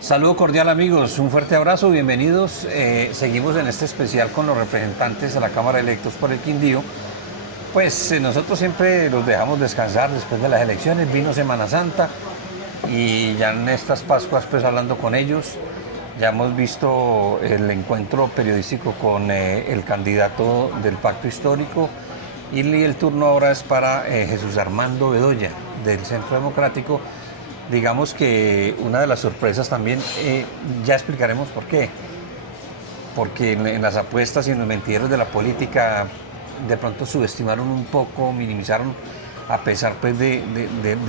Saludo cordial amigos, un fuerte abrazo, bienvenidos. Seguimos en este especial con los representantes de la Cámara de Electos por el Quindío. Pues nosotros siempre los dejamos descansar después de las elecciones, vino Semana Santa y ya en estas Pascuas pues hablando con ellos, ya hemos visto el encuentro periodístico con el candidato del Pacto Histórico y el turno ahora es para Jesús Armando Bedoya del Centro Democrático. Digamos que una de las sorpresas también, ya explicaremos por qué, porque en las apuestas y en los mentideros de la política de pronto subestimaron un poco, minimizaron a pesar pues, de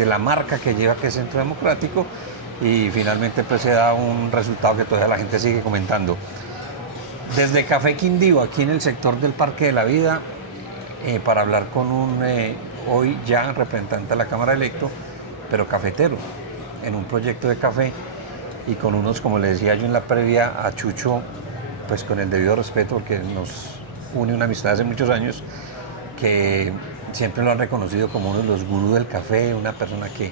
la marca que lleva que es Centro Democrático y finalmente pues se da un resultado que todavía la gente sigue comentando. Desde Café Quindío, aquí en el sector del Parque de la Vida, para hablar con un hoy ya representante de la Cámara de Electo, pero cafetero, en un proyecto de café y con unos, como le decía yo en la previa, a Chucho, pues con el debido respeto, porque nos une una amistad hace muchos años, que siempre lo han reconocido como uno de los gurús del café, una persona que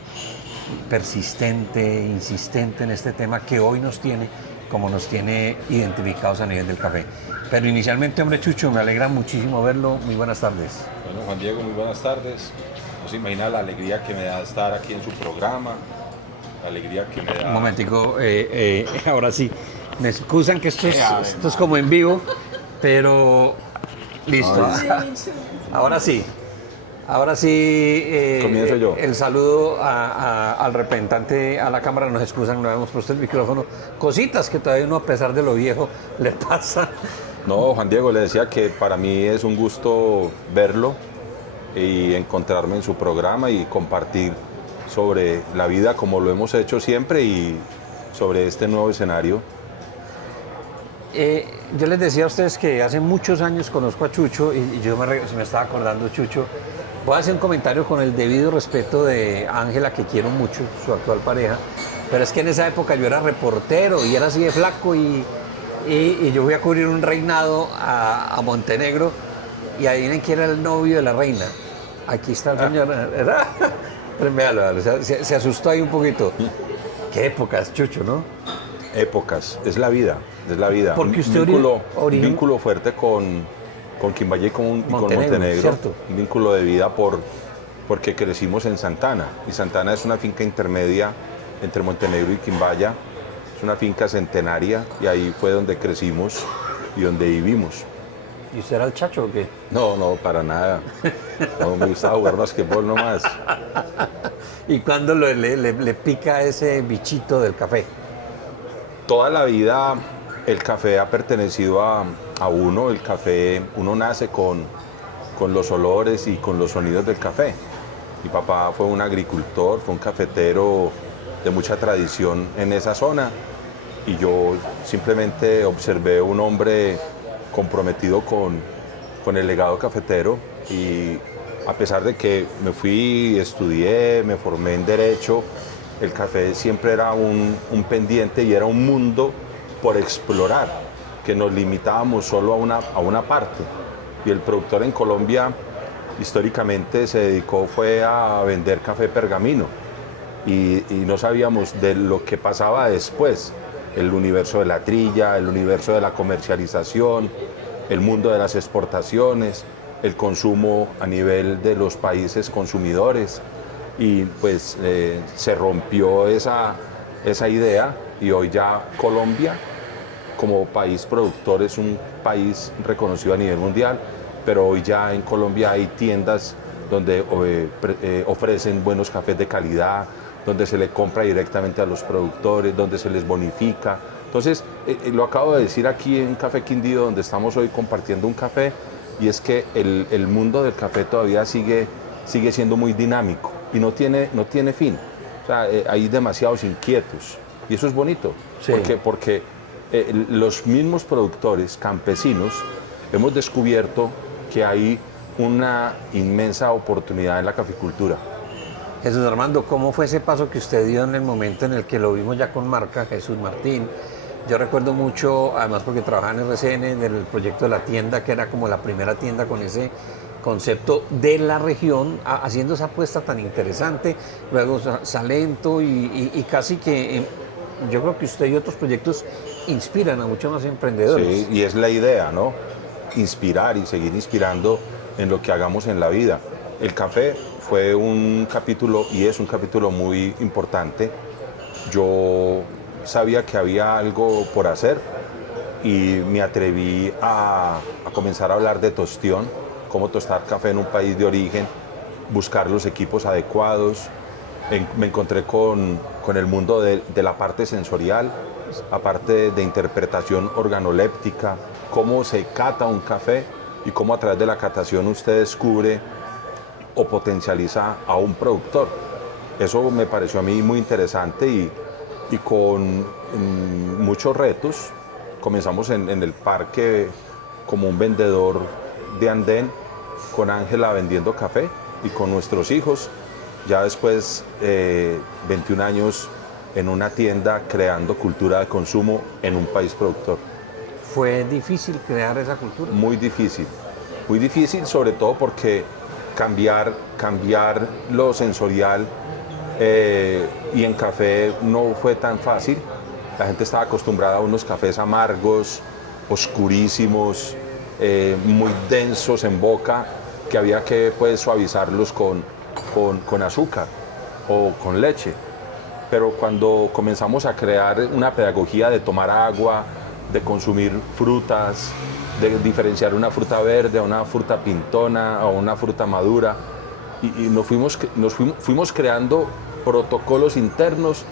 persistente, insistente en este tema que hoy nos tiene, como nos tiene identificados a nivel del café. Pero inicialmente, hombre Chucho, me alegra muchísimo verlo, muy buenas tardes. Bueno, Juan Diego, muy buenas tardes. No se imagina la alegría que me da estar aquí en su programa, la alegría que me da... Un momentico, ahora sí, me excusan que esto es como en vivo, pero listo. Ahora sí. Ahora sí, Comienzo yo. El saludo al representante a la Cámara, nos excusan, no hemos puesto el micrófono. Cositas que todavía uno, a pesar de lo viejo, le pasa. No, Juan Diego, le decía que para mí es un gusto verlo y encontrarme en su programa y compartir sobre la vida como lo hemos hecho siempre y sobre este nuevo escenario. Yo les decía a ustedes que hace muchos años conozco a Chucho y yo me estaba acordando, Chucho. Voy a hacer un comentario con el debido respeto de Ángela, que quiero mucho, su actual pareja, pero es que en esa época yo era reportero y era así de flaco y yo fui a cubrir un reinado a Montenegro y adivinen quién era el novio de la reina. Aquí está el señor, ¿verdad? Véalo, se asustó ahí un poquito. Qué épocas, Chucho, ¿no? Épocas, es la vida, es la vida. Porque usted un vínculo fuerte con Quimbayé y con Montenegro, ¿cierto? un vínculo de vida porque crecimos en Santana, y Santana es una finca intermedia entre Montenegro y Quimbaya, es una finca centenaria, y ahí fue donde crecimos y donde vivimos. ¿Y usted era el chacho o qué? No, para nada. No me gustaba jugar basquetbol nomás. ¿Y cuándo le pica ese bichito del café? Toda la vida el café ha pertenecido a uno. El café, uno nace con los olores y con los sonidos del café. Mi papá fue un agricultor, fue un cafetero de mucha tradición en esa zona y yo simplemente observé un hombre comprometido con el legado cafetero, y a pesar de que me fui, estudié, me formé en Derecho, el café siempre era un pendiente y era un mundo por explorar, que nos limitábamos solo a una parte. Y el productor en Colombia históricamente se dedicó fue a vender café pergamino y no sabíamos de lo que pasaba después, el universo de la trilla, el universo de la comercialización, el mundo de las exportaciones, el consumo a nivel de los países consumidores, y pues se rompió esa idea, y hoy ya Colombia como país productor es un país reconocido a nivel mundial, pero hoy ya en Colombia hay tiendas donde ofrecen buenos cafés de calidad, donde se le compra directamente a los productores, donde se les bonifica. Entonces, lo acabo de decir aquí en Café Quindío, donde estamos hoy compartiendo un café, y es que el mundo del café todavía sigue siendo muy dinámico y no tiene fin. O sea, hay demasiados inquietos y eso es bonito, sí. porque los mismos productores campesinos hemos descubierto que hay una inmensa oportunidad en la caficultura. Jesús Armando, ¿cómo fue ese paso que usted dio en el momento en el que lo vimos ya con marca, Jesús Martín? Yo recuerdo mucho, además porque trabajaba en RCN, en el proyecto de la tienda, que era como la primera tienda con ese concepto de la región, haciendo esa apuesta tan interesante. Luego Salento y casi que yo creo que usted y otros proyectos inspiran a muchos más emprendedores. Sí, y es la idea, ¿no? Inspirar y seguir inspirando en lo que hagamos en la vida. El café fue un capítulo y es un capítulo muy importante. Yo sabía que había algo por hacer y me atreví a comenzar a hablar de tostión, cómo tostar café en un país de origen, buscar los equipos adecuados. Me encontré con el mundo de la parte sensorial, aparte de interpretación organoléptica, cómo se cata un café y cómo a través de la catación usted descubre o potencializa a un productor. Eso me pareció a mí muy interesante y con muchos retos. Comenzamos en el parque como un vendedor de andén, con Ángela vendiendo café y con nuestros hijos. Ya después, 21 años en una tienda creando cultura de consumo en un país productor. ¿Fue difícil crear esa cultura? Muy difícil sobre todo porque cambiar lo sensorial y en café no fue tan fácil. La gente estaba acostumbrada a unos cafés amargos, oscurísimos, muy densos en boca, que había que pues, suavizarlos con azúcar o con leche. Pero cuando comenzamos a crear una pedagogía de tomar agua, de consumir frutas, de diferenciar una fruta verde a una fruta pintona o una fruta madura, y nos fuimos creando protocolos internos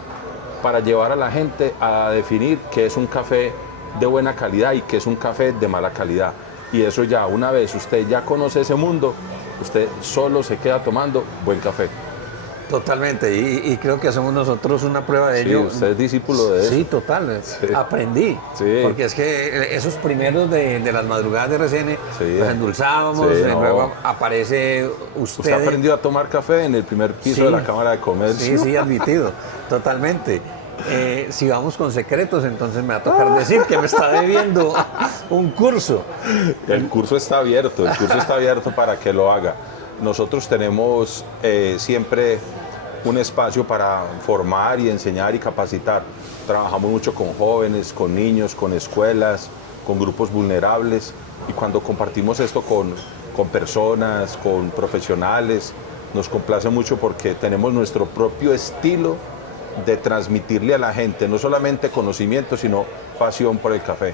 para llevar a la gente a definir qué es un café de buena calidad y qué es un café de mala calidad. Y eso ya, una vez usted ya conoce ese mundo, usted solo se queda tomando buen café. Totalmente, y creo que hacemos nosotros una prueba de ello. Usted es discípulo de eso. Sí, total, sí. Aprendí, sí. Porque es que esos primeros de las madrugadas de RCN, sí. Los endulzábamos, luego aparece usted. Usted aprendió a tomar café en el primer piso de la Cámara de Comercio. Sí, admitido, totalmente. Si vamos con secretos, entonces me va a tocar decir que me está debiendo un curso. El curso está abierto para que lo haga. Nosotros tenemos siempre un espacio para formar y enseñar y capacitar. Trabajamos mucho con jóvenes, con niños, con escuelas, con grupos vulnerables, y cuando compartimos esto con personas, con profesionales, nos complace mucho porque tenemos nuestro propio estilo de transmitirle a la gente no solamente conocimiento, sino pasión por el café.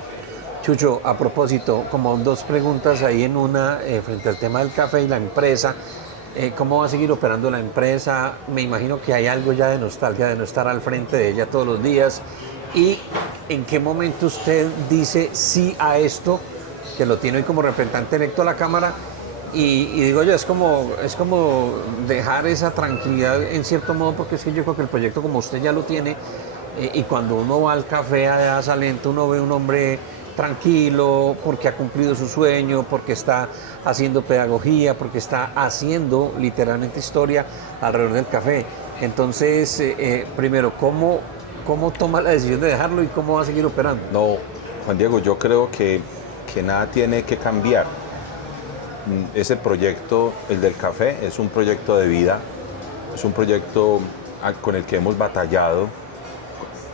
Chucho, a propósito, como dos preguntas ahí en una, frente al tema del café y la empresa. ¿Cómo va a seguir operando la empresa? Me imagino que hay algo ya de nostalgia de no estar al frente de ella todos los días. ¿Y en qué momento usted dice sí a esto, que lo tiene hoy como representante electo a la Cámara? Y digo yo, es como dejar esa tranquilidad en cierto modo, porque es que yo creo que el proyecto como usted ya lo tiene, y cuando uno va al café a Salento, uno ve un hombre tranquilo, porque ha cumplido su sueño, porque está haciendo pedagogía, porque está haciendo literalmente historia alrededor del café. Entonces, primero, ¿cómo toma la decisión de dejarlo y cómo va a seguir operando? No, Juan Diego, yo creo que nada tiene que cambiar. Ese proyecto, el del café, es un proyecto de vida, es un proyecto con el que hemos batallado,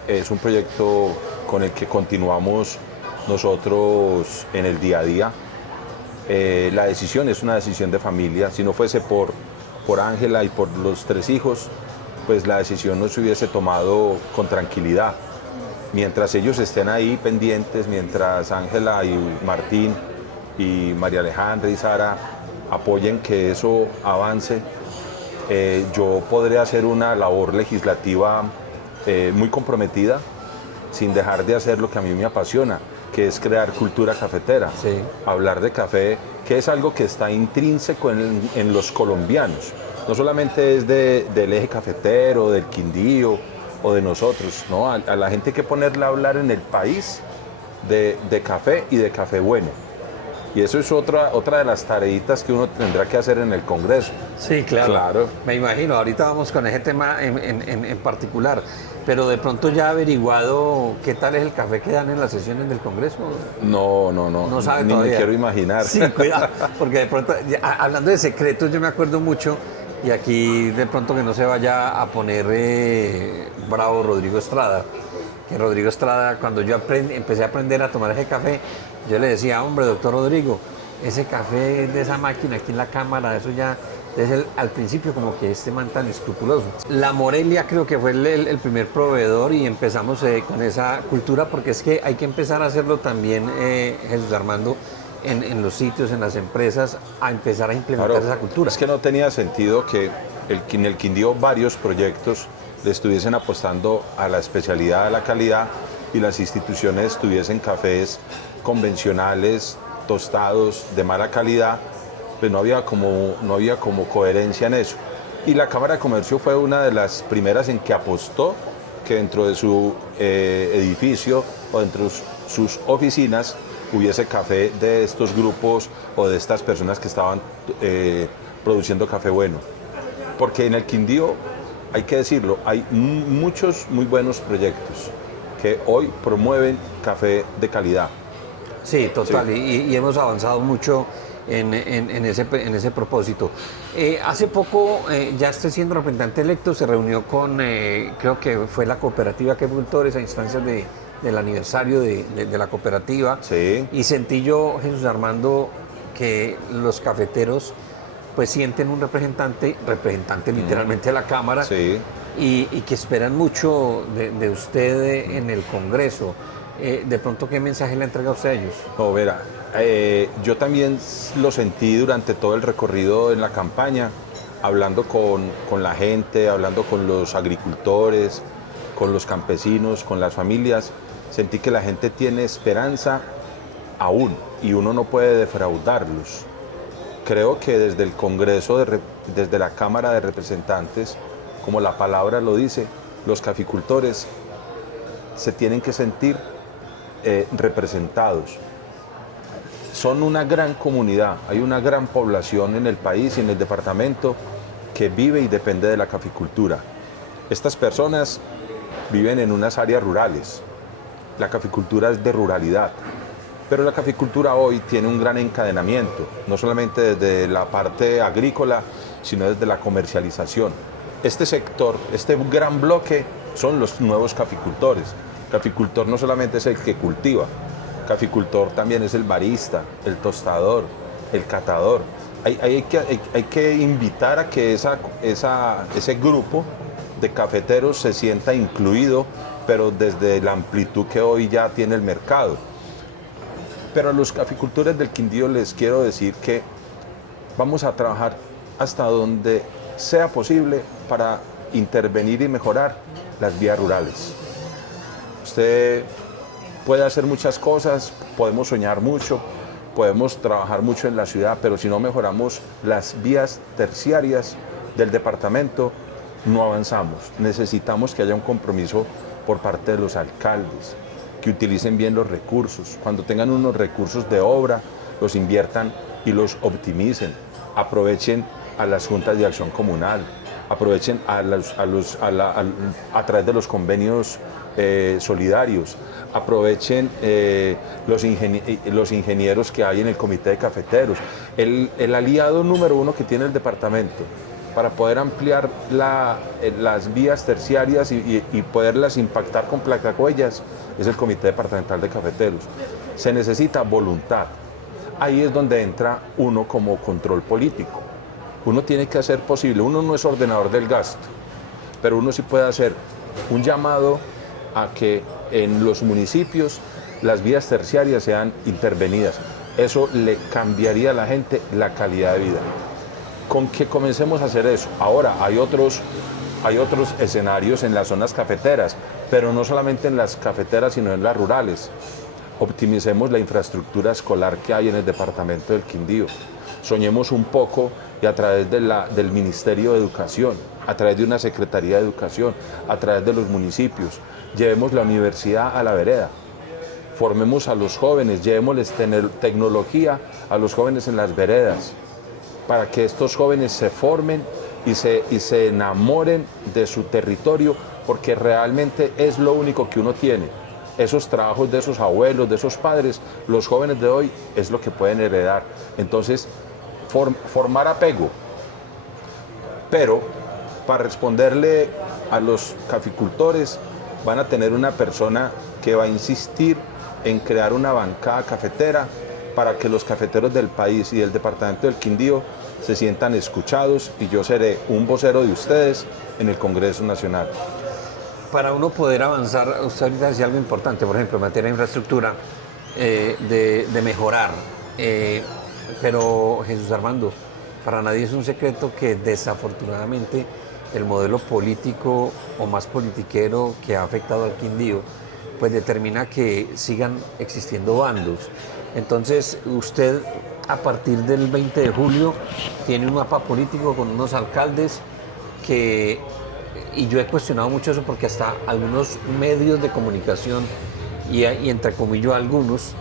es un proyecto con el que continuamos nosotros en el día a día. La decisión es una decisión de familia. Si no fuese por Ángela y por los 3 hijos, pues la decisión no se hubiese tomado con tranquilidad. Mientras ellos estén ahí pendientes, mientras Ángela y Martín y María Alejandra y Sara apoyen que eso avance, yo podré hacer una labor legislativa muy comprometida, sin dejar de hacer lo que a mí me apasiona, que es crear cultura cafetera, sí. Hablar de café, que es algo que está intrínseco en los colombianos. No solamente es del eje cafetero, del Quindío o de nosotros, ¿no? A la gente hay que ponerla a hablar en el país de café y de café bueno. Y eso es otra de las tareitas que uno tendrá que hacer en el Congreso. Sí, claro. Me imagino, ahorita vamos con ese tema en particular. Pero de pronto ya ha averiguado qué tal es el café que dan en las sesiones del Congreso. No. No sabe ni todavía. Me quiero imaginar. Sí, cuidado, porque de pronto, hablando de secretos, yo me acuerdo mucho, y aquí de pronto que no se vaya a poner bravo Rodrigo Estrada. que Rodrigo Estrada, cuando yo empecé a aprender a tomar ese café, yo le decía, hombre, doctor Rodrigo, ese café de esa máquina aquí en la cámara, eso ya es al principio como que este man tan escrupuloso. La Morelia creo que fue el primer proveedor y empezamos con esa cultura, porque es que hay que empezar a hacerlo también, Jesús Armando, en los sitios, en las empresas, a empezar a implementar esa cultura. Es que no tenía sentido que en el Quindío varios proyectos le estuviesen apostando a la especialidad, a la calidad, y las instituciones tuviesen cafés convencionales, tostados, de mala calidad, pues no había como coherencia en eso. Y la Cámara de Comercio fue una de las primeras en que apostó que dentro de su edificio o dentro de sus oficinas hubiese café de estos grupos o de estas personas que estaban produciendo café bueno. Porque en el Quindío, hay que decirlo, hay muchos muy buenos proyectos que hoy promueven café de calidad. Sí, total, sí. Y hemos avanzado mucho en ese propósito. Hace poco, ya estoy siendo representante electo, se reunió con, creo que fue la cooperativa Cafeicultores a instancias del aniversario de la cooperativa. Sí. Y sentí yo, Jesús Armando, que los cafeteros pues sienten un representante literalmente de la Cámara, sí. y que esperan mucho de usted en el Congreso. De pronto, ¿qué mensaje le entrega usted a ellos? No, verá, yo también lo sentí durante todo el recorrido en la campaña, hablando con la gente, hablando con los agricultores, con los campesinos, con las familias. Sentí que la gente tiene esperanza aún y uno no puede defraudarlos. Creo que desde el Congreso, desde la Cámara de Representantes, como la palabra lo dice, los caficultores se tienen que sentir representados. Son una gran comunidad, hay una gran población en el país y en el departamento que vive y depende de la caficultura. Estas personas viven en unas áreas rurales. La caficultura es de ruralidad, pero la caficultura hoy tiene un gran encadenamiento, no solamente desde la parte agrícola, sino desde la comercialización. Este sector, este gran bloque, son los nuevos caficultores. Caficultor no solamente es el que cultiva, caficultor también es el barista, el tostador, el catador. Hay que invitar a que ese grupo de cafeteros se sienta incluido, pero desde la amplitud que hoy ya tiene el mercado. Pero a los caficultores del Quindío les quiero decir que vamos a trabajar hasta donde sea posible para intervenir y mejorar las vías rurales. Usted puede hacer muchas cosas, podemos soñar mucho, podemos trabajar mucho en la ciudad, pero si no mejoramos las vías terciarias del departamento, no avanzamos. Necesitamos que haya un compromiso por parte de los alcaldes, que utilicen bien los recursos. Cuando tengan unos recursos de obra, los inviertan y los optimicen. Aprovechen a las juntas de acción comunal, aprovechen a través de los convenios solidarios, aprovechen los ingenieros que hay en el comité de cafeteros, el aliado número uno que tiene el departamento para poder ampliar las vías terciarias y poderlas impactar con placahuellas es el comité departamental de cafeteros. Se necesita voluntad. Ahí es donde entra uno como control político. Uno tiene que hacer posible, uno no es ordenador del gasto, pero uno sí puede hacer un llamado a que en los municipios las vías terciarias sean intervenidas. Eso le cambiaría a la gente la calidad de vida. Con que comencemos a hacer eso. Ahora, hay otros escenarios en las zonas cafeteras, pero no solamente en las cafeteras, sino en las rurales. Optimicemos la infraestructura escolar que hay en el departamento del Quindío. Soñemos un poco y a través del Ministerio de Educación, a través de una Secretaría de Educación, a través de los municipios, llevemos la universidad a la vereda, formemos a los jóvenes, llevémosles tecnología a los jóvenes en las veredas, para que estos jóvenes se formen y se enamoren de su territorio, porque realmente es lo único que uno tiene. Esos trabajos de esos abuelos, de esos padres, los jóvenes de hoy es lo que pueden heredar. Entonces, formar apego. Pero para responderle a los caficultores, van a tener una persona que va a insistir en crear una bancada cafetera para que los cafeteros del país y del departamento del Quindío se sientan escuchados, y yo seré un vocero de ustedes en el Congreso Nacional. Para uno poder avanzar, usted ahorita decía algo importante, por ejemplo, en materia de infraestructura, de mejorar. Pero Jesús Armando, para nadie es un secreto que desafortunadamente el modelo político o más politiquero que ha afectado al Quindío, pues determina que sigan existiendo bandos. Entonces, usted a partir del 20 de julio tiene un mapa político con unos alcaldes que, y yo he cuestionado mucho eso porque hasta algunos medios de comunicación, y entre comillas algunos,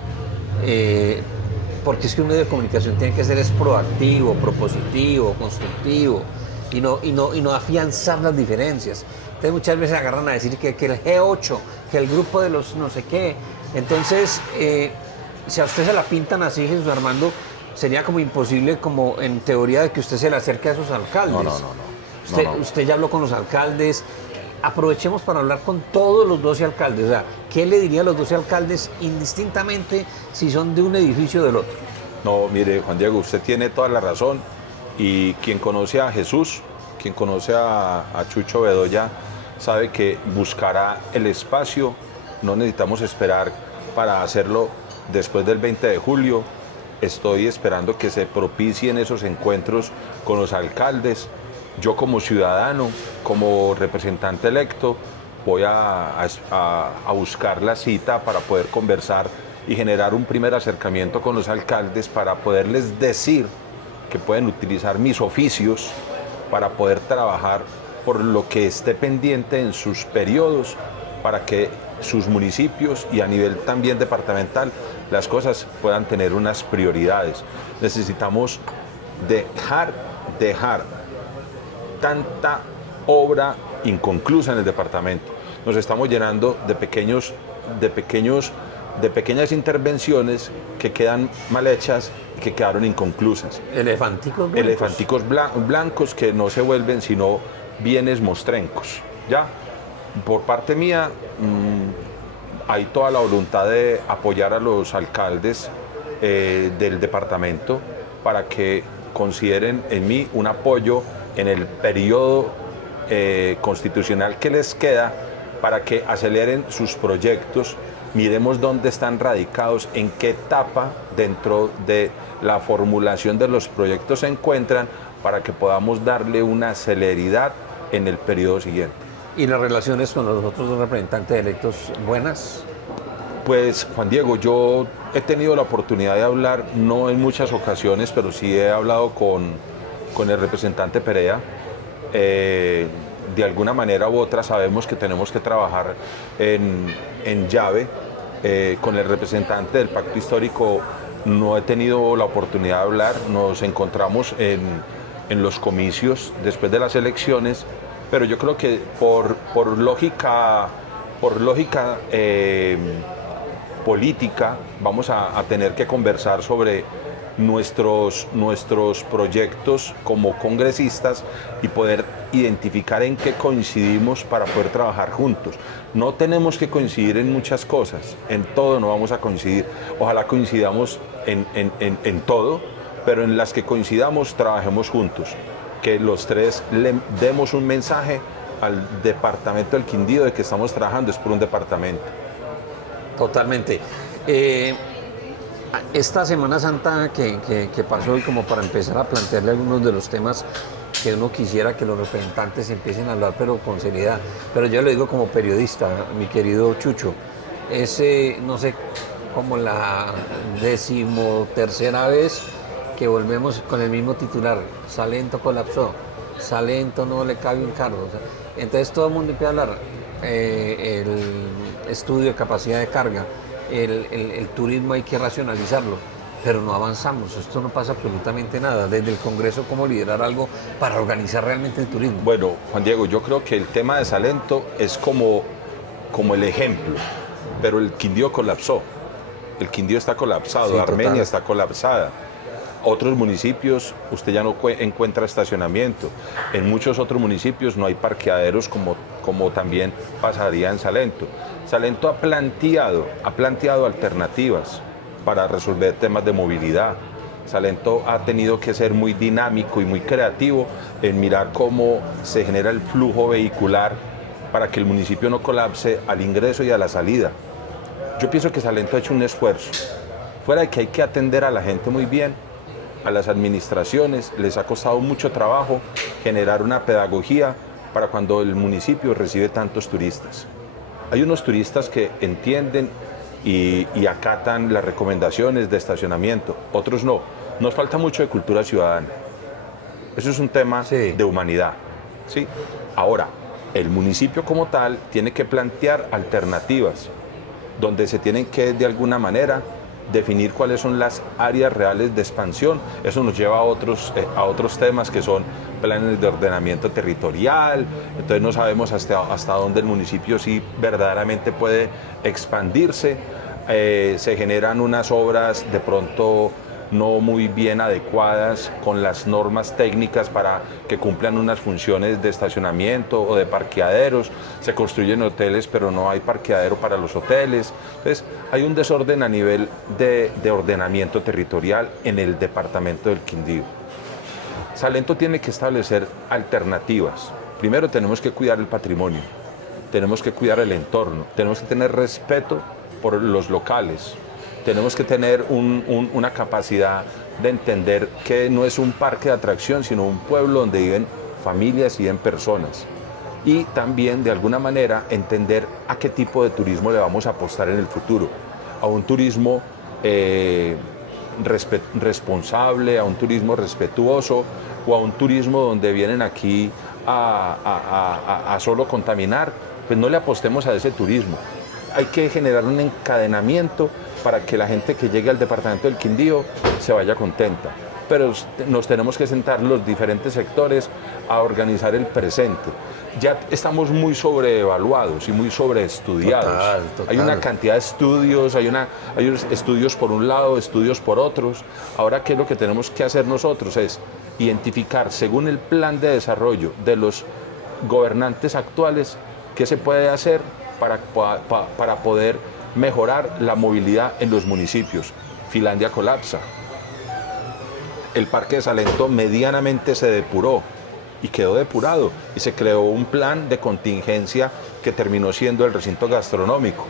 porque es que un medio de comunicación tiene que ser proactivo, propositivo, constructivo, y no afianzar las diferencias. Entonces muchas veces agarran a decir que el G8, que el grupo de los no sé qué. Entonces, si a usted se la pintan así, Jesús Armando, sería como imposible, como en teoría, de que usted se le acerque a esos alcaldes. No. Usted ya habló con los alcaldes. Aprovechemos para hablar con todos los 12 alcaldes. O sea, ¿qué le diría a los 12 alcaldes indistintamente si son de un edificio o del otro? No, mire, Juan Diego, usted tiene toda la razón, y quien conoce a Jesús, quien conoce a Chucho Bedoya, sabe que buscará el espacio. No necesitamos esperar para hacerlo después del 20 de julio. Estoy esperando que se propicien esos encuentros con los alcaldes. Yo como ciudadano, como representante electo, voy a buscar la cita para poder conversar y generar un primer acercamiento con los alcaldes para poderles decir que pueden utilizar mis oficios para poder trabajar por lo que esté pendiente en sus periodos, para que sus municipios y a nivel también departamental las cosas puedan tener unas prioridades. Necesitamos dejar tanta obra inconclusa en el departamento. Nos estamos llenando de pequeñas intervenciones que quedan mal hechas y que quedaron inconclusas. Elefanticos blancos que no se vuelven sino bienes mostrencos. ¿Ya? Por parte mía, hay toda la voluntad de apoyar a los alcaldes del departamento para que consideren en mí un apoyo en el periodo constitucional que les queda, para que aceleren sus proyectos. Miremos dónde están radicados, en qué etapa dentro de la formulación de los proyectos se encuentran, para que podamos darle una celeridad en el periodo siguiente. ¿Y las relaciones con los otros dos representantes electos buenas? Pues, Juan Diego, yo he tenido la oportunidad de hablar, no en muchas ocasiones, pero sí he hablado con el representante Perea. De alguna manera u otra sabemos que tenemos que trabajar en llave. Con el representante del Pacto Histórico no he tenido la oportunidad de hablar. Nos encontramos en los comicios después de las elecciones, pero yo creo que por lógica política vamos a tener que conversar sobre nuestros proyectos como congresistas y poder identificar en qué coincidimos para poder trabajar juntos. No tenemos que coincidir en muchas cosas, en todo no vamos a coincidir. Ojalá coincidamos en todo, pero en las que coincidamos trabajemos juntos. Que los tres le demos un mensaje al departamento del Quindío de que estamos trabajando es por un departamento. Totalmente. Esta Semana Santa que pasó, y como para empezar a plantearle algunos de los temas que uno quisiera que los representantes empiecen a hablar, pero con seriedad. Pero yo lo digo como periodista, mi querido Chucho, es, no sé, como la 13ª vez que volvemos con el mismo titular: Salento colapsó, Salento no le cabe un carro. O sea, entonces todo el mundo empieza a hablar, el estudio de capacidad de carga, el turismo hay que racionalizarlo, pero no avanzamos. Esto no pasa absolutamente nada. Desde el Congreso, ¿cómo liderar algo para organizar realmente el turismo? Bueno, Juan Diego, yo creo que el tema de Salento es como el ejemplo, pero el Quindío colapsó. El Quindío está colapsado, sí, Armenia total. Está colapsada. Otros municipios, usted ya no encuentra estacionamiento. En muchos otros municipios no hay parqueaderos como como también pasaría en Salento. Salento ha planteado alternativas para resolver temas de movilidad. Salento ha tenido que ser muy dinámico y muy creativo en mirar cómo se genera el flujo vehicular para que el municipio no colapse al ingreso y a la salida. Yo pienso que Salento ha hecho un esfuerzo. Fuera de que hay que atender a la gente muy bien, a las administraciones les ha costado mucho trabajo generar una pedagogía para cuando el municipio recibe tantos turistas. Hay unos turistas que entienden y acatan las recomendaciones de estacionamiento, otros no. Nos falta mucho de cultura ciudadana. Eso es un tema de humanidad, ¿sí? Ahora, el municipio como tal tiene que plantear alternativas donde se tienen que, de alguna manera, definir cuáles son las áreas reales de expansión. Eso nos lleva a otros temas que son planes de ordenamiento territorial. Entonces no sabemos hasta dónde el municipio sí verdaderamente puede expandirse. Se generan unas obras de pronto no muy bien adecuadas con las normas técnicas para que cumplan unas funciones de estacionamiento o de parqueaderos. Se construyen hoteles, pero no hay parqueadero para los hoteles. Entonces, hay un desorden a nivel de ordenamiento territorial en el departamento del Quindío. Salento tiene que establecer alternativas. Primero tenemos que cuidar el patrimonio, tenemos que cuidar el entorno, tenemos que tener respeto por los locales. Tenemos que tener una capacidad de entender que no es un parque de atracción, sino un pueblo donde viven familias y viven personas. Y también, de alguna manera, entender a qué tipo de turismo le vamos a apostar en el futuro. A un turismo responsable, a un turismo respetuoso, o a un turismo donde vienen aquí a solo contaminar. Pues no le apostemos a ese turismo. Hay que generar un encadenamiento para que la gente que llegue al departamento del Quindío se vaya contenta. Pero nos tenemos que sentar los diferentes sectores a organizar el presente. Ya estamos muy sobreevaluados y muy sobreestudiados. Total. Hay una cantidad de estudios, hay estudios por un lado, estudios por otros. Ahora, ¿qué es lo que tenemos que hacer nosotros? Es identificar, según el plan de desarrollo de los gobernantes actuales, qué se puede hacer para poder mejorar la movilidad en los municipios. Finlandia colapsa. El Parque de Salento medianamente se depuró y quedó depurado y se creó un plan de contingencia que terminó siendo el recinto gastronómico.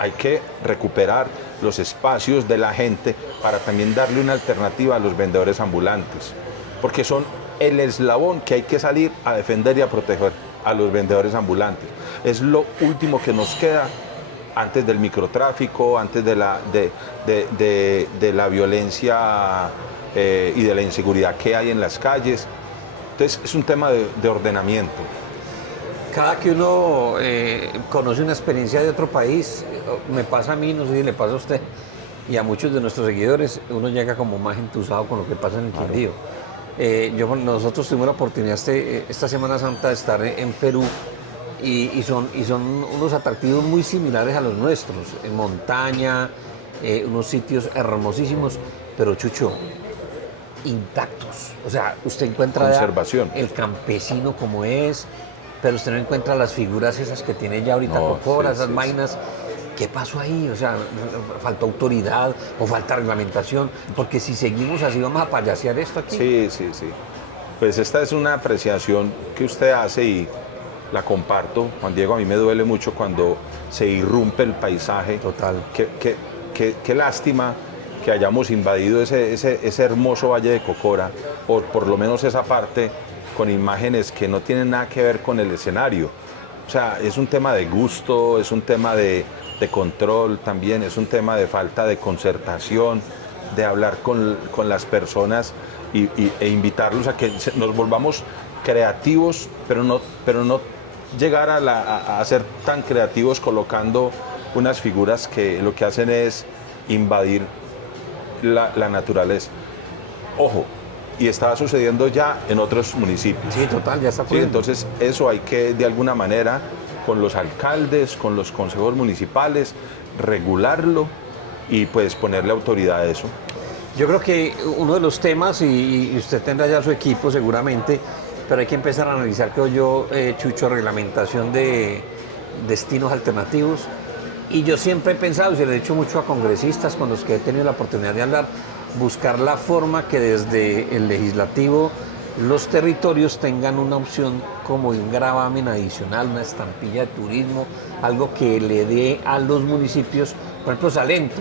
Hay que recuperar los espacios de la gente para también darle una alternativa a los vendedores ambulantes, porque son el eslabón que hay que salir a defender y a proteger a los vendedores ambulantes. Es lo último que nos queda antes del microtráfico, antes de la violencia y de la inseguridad que hay en las calles. Entonces es un tema de ordenamiento. Cada que uno conoce una experiencia de otro país, me pasa a mí, no sé si le pasa a usted, y a muchos de nuestros seguidores, uno llega como más entusado con lo que pasa en el Quindío. Nosotros tuvimos la oportunidad esta Semana Santa de estar en Perú y son unos atractivos muy similares a los nuestros, en montaña, unos sitios hermosísimos, pero Chucho, intactos. O sea, usted encuentra conservación, el campesino como es, pero usted no encuentra las figuras esas que tiene ya ahorita Cocora, esas vainas. ¿Qué pasó ahí? O sea, ¿faltó autoridad o falta reglamentación? Porque si seguimos así vamos a payasear esto aquí. Sí. Pues esta es una apreciación que usted hace y la comparto. Juan Diego, a mí me duele mucho cuando se irrumpe el paisaje. Total. Qué lástima que hayamos invadido ese hermoso Valle de Cocora, o por lo menos esa parte, con imágenes que no tienen nada que ver con el escenario. O sea, es un tema de gusto, es un tema de control también, es un tema de falta de concertación, de hablar con las personas e invitarlos a que nos volvamos creativos, pero no llegar a ser tan creativos colocando unas figuras que lo que hacen es invadir la naturaleza. Ojo, y está sucediendo ya en otros municipios. Sí, total, ya está ocurriendo. Sí, entonces eso hay que, de alguna manera, con los alcaldes, con los consejos municipales, regularlo y pues ponerle autoridad a eso. Yo creo que uno de los temas, y usted tendrá ya su equipo seguramente, pero hay que empezar a analizar, creo yo, Chucho, reglamentación de destinos alternativos. Y yo siempre he pensado, y se lo he dicho mucho a congresistas con los que he tenido la oportunidad de hablar, buscar la forma que desde el legislativo los territorios tengan una opción como un gravamen adicional, una estampilla de turismo, algo que le dé a los municipios, por ejemplo, Salento.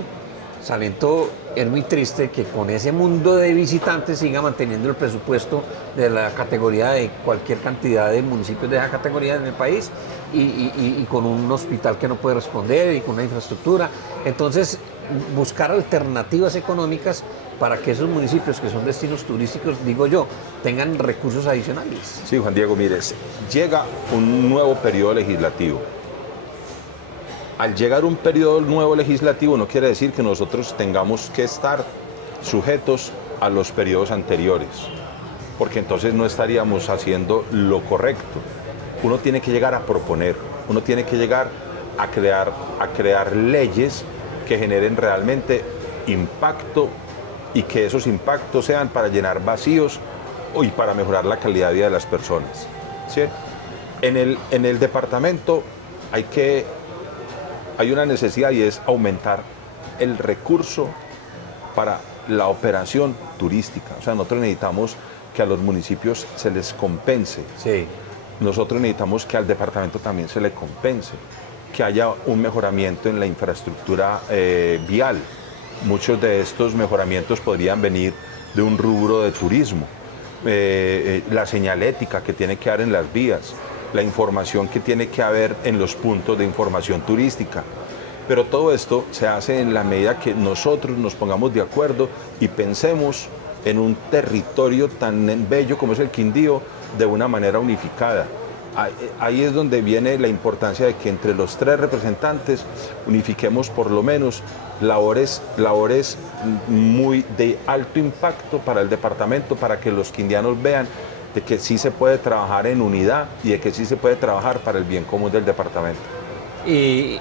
Salento es muy triste que con ese mundo de visitantes siga manteniendo el presupuesto de la categoría de cualquier cantidad de municipios de esa categoría en el país y con un hospital que no puede responder y con una infraestructura. Entonces, buscar alternativas económicas para que esos municipios que son destinos turísticos, digo yo, tengan recursos adicionales. Sí, Juan Diego, mires, llega un nuevo periodo legislativo. Al llegar un periodo nuevo legislativo no quiere decir que nosotros tengamos que estar sujetos a los periodos anteriores, porque entonces no estaríamos haciendo lo correcto. Uno tiene que llegar a proponer, uno tiene que llegar a crear leyes que generen realmente impacto y que esos impactos sean para llenar vacíos y para mejorar la calidad de vida de las personas. ¿Sí? En el departamento hay una necesidad y es aumentar el recurso para la operación turística. O sea, nosotros necesitamos que a los municipios se les compense. Sí. Nosotros necesitamos que al departamento también se le compense, que haya un mejoramiento en la infraestructura vial. Muchos de estos mejoramientos podrían venir de un rubro de turismo. La señalética que tiene que haber en las vías, la información que tiene que haber en los puntos de información turística. Pero todo esto se hace en la medida que nosotros nos pongamos de acuerdo y pensemos en un territorio tan bello como es el Quindío de una manera unificada. Ahí es donde viene la importancia de que entre los tres representantes unifiquemos por lo menos labores muy de alto impacto para el departamento, para que los quindianos vean de que sí se puede trabajar en unidad y de que sí se puede trabajar para el bien común del departamento. Y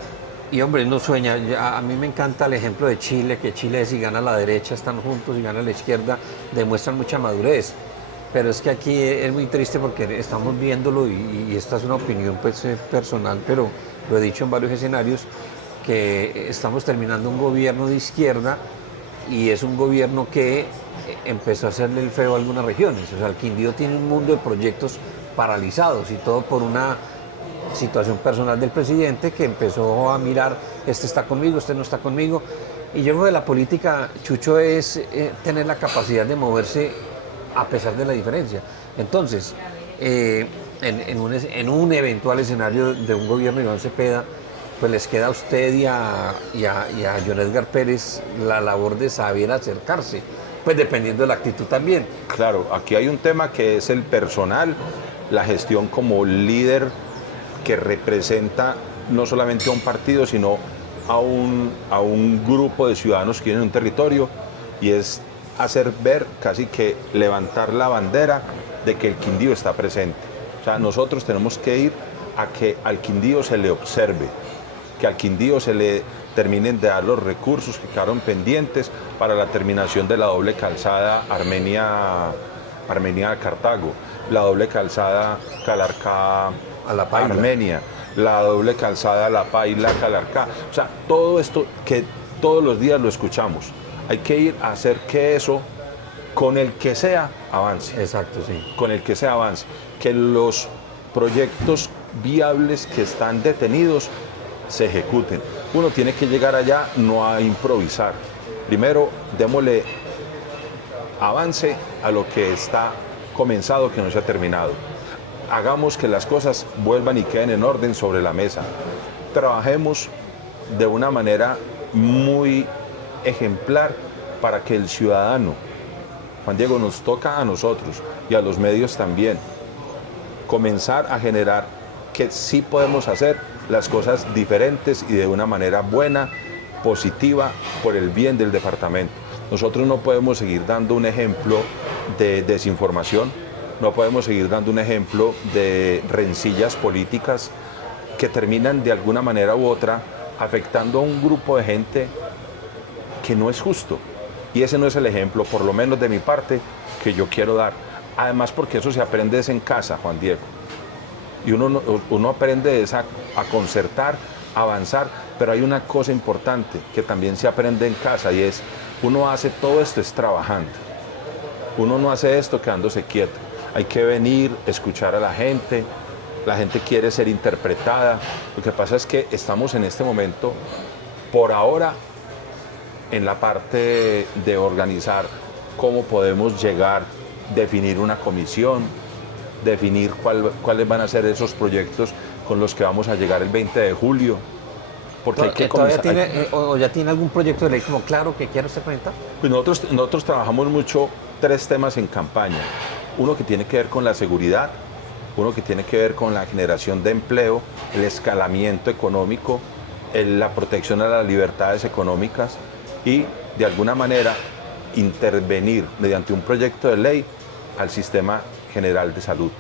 hombre, no sueña. A mí me encanta el ejemplo de Chile, que Chile si gana la derecha están juntos y gana la izquierda, demuestran mucha madurez. Pero es que aquí es muy triste porque estamos viéndolo y esta es una opinión pues, personal, pero lo he dicho en varios escenarios, que estamos terminando un gobierno de izquierda y es un gobierno que empezó a hacerle el feo a algunas regiones. O sea, el Quindío tiene un mundo de proyectos paralizados y todo por una situación personal del presidente que empezó a mirar, este está conmigo, este no está conmigo. Y yo creo que la política, Chucho, es tener la capacidad de moverse a pesar de la diferencia. Entonces, en un eventual escenario de un gobierno de Iván Cepeda, pues les queda a usted y a John Edgar Pérez la labor de saber acercarse, pues dependiendo de la actitud también. Claro, aquí hay un tema que es el personal, la gestión como líder que representa no solamente a un partido, sino a un grupo de ciudadanos que vienen en un territorio, y es hacer ver, casi que levantar la bandera de que el Quindío está presente. O sea, nosotros tenemos que ir a que al Quindío se le observe, que al Quindío se le terminen de dar los recursos que quedaron pendientes para la terminación de la doble calzada Armenia-Cartago, la doble calzada Calarcá-Armenia, la doble calzada La Paila-Calarcá. O sea, todo esto que todos los días lo escuchamos. Hay que ir a hacer que eso, con el que sea, avance. Exacto, sí. Con el que sea, avance. Que los proyectos viables que están detenidos se ejecuten. Uno tiene que llegar allá no a improvisar. Primero, démosle avance a lo que está comenzado, que no se ha terminado. Hagamos que las cosas vuelvan y queden en orden sobre la mesa. Trabajemos de una manera muy ejemplar para que el ciudadano, Juan Diego, nos toca a nosotros y a los medios también, comenzar a generar que sí podemos hacer las cosas diferentes y de una manera buena, positiva, por el bien del departamento. Nosotros no podemos seguir dando un ejemplo de desinformación, no podemos seguir dando un ejemplo de rencillas políticas que terminan de alguna manera u otra afectando a un grupo de gente que no es justo. Y ese no es el ejemplo, por lo menos de mi parte, que yo quiero dar. Además, porque eso se aprende es en casa, Juan Diego. Y uno aprende es a concertar, a avanzar, pero hay una cosa importante que también se aprende en casa y es, uno hace todo esto es trabajando. Uno no hace esto quedándose quieto. Hay que venir, escuchar a la gente quiere ser interpretada. Lo que pasa es que estamos en este momento, por ahora, en la parte de organizar cómo podemos llegar, definir una comisión, definir cuáles van a ser esos proyectos con los que vamos a llegar el 20 de julio. Porque hay que ¿Todavía tiene, o ya tiene algún proyecto de ley como claro que quiero usted presentar? Pues nosotros trabajamos mucho 3 temas en campaña. Uno que tiene que ver con la seguridad, uno que tiene que ver con la generación de empleo, el escalamiento económico, la protección a las libertades económicas y, de alguna manera, intervenir mediante un proyecto de ley al sistema general de salud.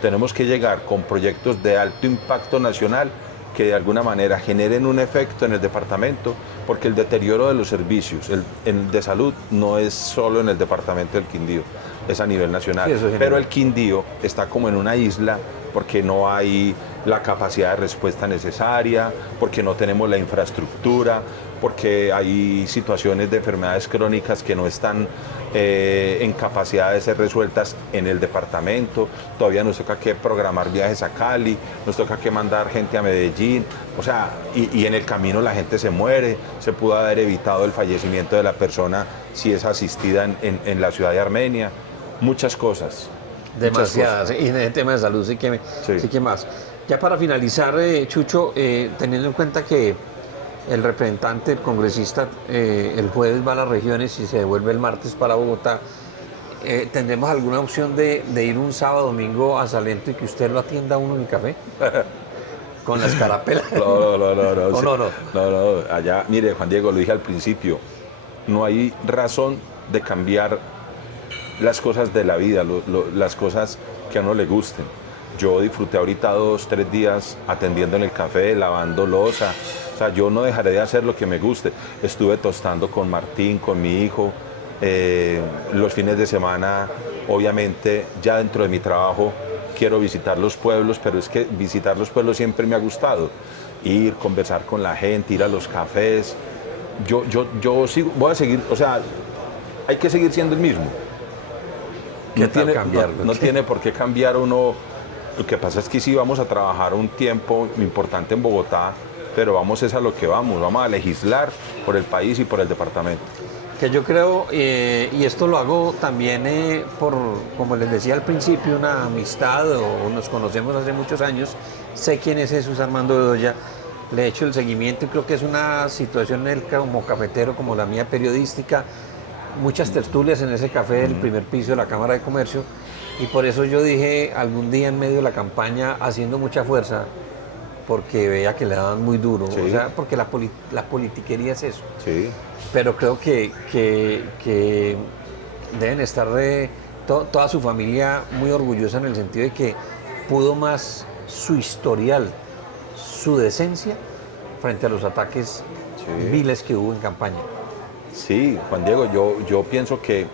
Tenemos que llegar con proyectos de alto impacto nacional que de alguna manera generen un efecto en el departamento, porque el deterioro de los servicios de salud no es solo en el departamento del Quindío, es a nivel nacional. Sí, pero el Quindío está como en una isla porque no hay la capacidad de respuesta necesaria, porque no tenemos la infraestructura, porque hay situaciones de enfermedades crónicas que no están en capacidad de ser resueltas en el departamento. Todavía nos toca que programar viajes a Cali, nos toca que mandar gente a Medellín, o sea, y en el camino la gente se muere. Se pudo haber evitado el fallecimiento de la persona si es asistida en la ciudad de Armenia. Muchas cosas. Demasiadas, y en el tema de salud sí que más. Ya para finalizar, Chucho, teniendo en cuenta que el representante, el congresista, el jueves va a las regiones y se devuelve el martes para Bogotá, ¿tendremos alguna opción de ir un sábado, domingo a Salento y que usted lo atienda a uno en el café? Con la escarapela. No, allá, mire, Juan Diego, lo dije al principio, no hay razón de cambiar las cosas de la vida, las cosas que a uno le gusten. Yo disfruté ahorita 2-3 días atendiendo en el café, lavando loza. O sea, yo no dejaré de hacer lo que me guste. Estuve tostando con Martín, con mi hijo. Los fines de semana, obviamente, ya dentro de mi trabajo, quiero visitar los pueblos, pero es que visitar los pueblos siempre me ha gustado. Ir, conversar con la gente, ir a los cafés. Yo voy a seguir, o sea, hay que seguir siendo el mismo. No tiene por qué cambiar uno. Lo que pasa es que sí vamos a trabajar un tiempo importante en Bogotá, pero vamos a lo que vamos a legislar por el país y por el departamento. Que yo creo, y esto lo hago también por, como les decía al principio, una amistad, o nos conocemos hace muchos años, sé quién es Jesús Armando Bedoya, le he hecho el seguimiento y creo que es una situación como cafetero, como la mía periodística, muchas tertulias en ese café del primer piso de la Cámara de Comercio, y por eso yo dije algún día en medio de la campaña, haciendo mucha fuerza, porque veía que le daban muy duro, sí. O sea, porque la politiquería es eso. Sí. Pero creo que deben estar toda su familia muy orgullosa en el sentido de que pudo más su historial, su decencia, frente a los ataques viles que hubo en campaña. Sí, Juan Diego, yo pienso que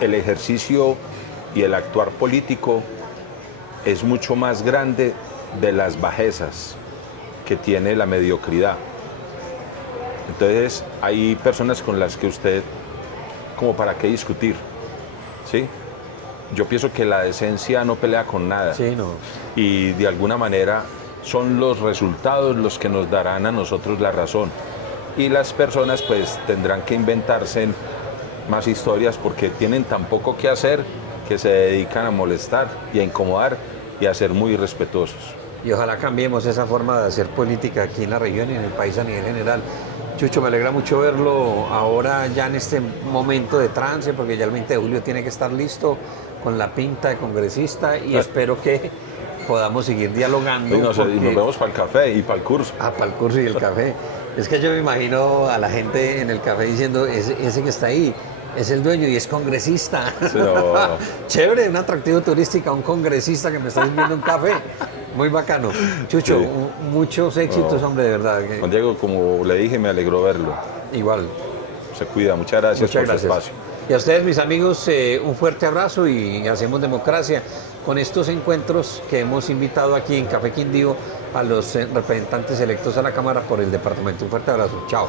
el ejercicio y el actuar político es mucho más grande de las bajezas que tiene la mediocridad. Entonces hay personas con las que usted, como para qué discutir, ¿sí? Yo pienso que la decencia no pelea con nada. Sí, no. Y de alguna manera son los resultados los que nos darán a nosotros la razón. Y las personas pues tendrán que inventarse más historias porque tienen tan poco que hacer que se dedican a molestar y a incomodar y a ser muy irrespetuosos. Y ojalá cambiemos esa forma de hacer política aquí en la región y en el país a nivel general. Chucho, me alegra mucho verlo ahora ya en este momento de trance, porque ya el 20 de julio tiene que estar listo con la pinta de congresista y espero que podamos seguir dialogando. Y nos vemos para el café y para el curso. Para el curso y el café. Es que yo me imagino a la gente en el café diciendo, ese que está ahí es el dueño y es congresista. Sí, no. Chévere, un atractivo turístico, un congresista que me está sirviendo un café. Muy bacano. Chucho, sí. Muchos éxitos, hombre, de verdad. Juan Diego, como le dije, me alegró verlo. Igual. Se cuida. Muchas gracias por su espacio. Y a ustedes, mis amigos, un fuerte abrazo y hacemos democracia con estos encuentros que hemos invitado aquí en Café Quindío a los representantes electos a la Cámara por el departamento. Un fuerte abrazo. Chao.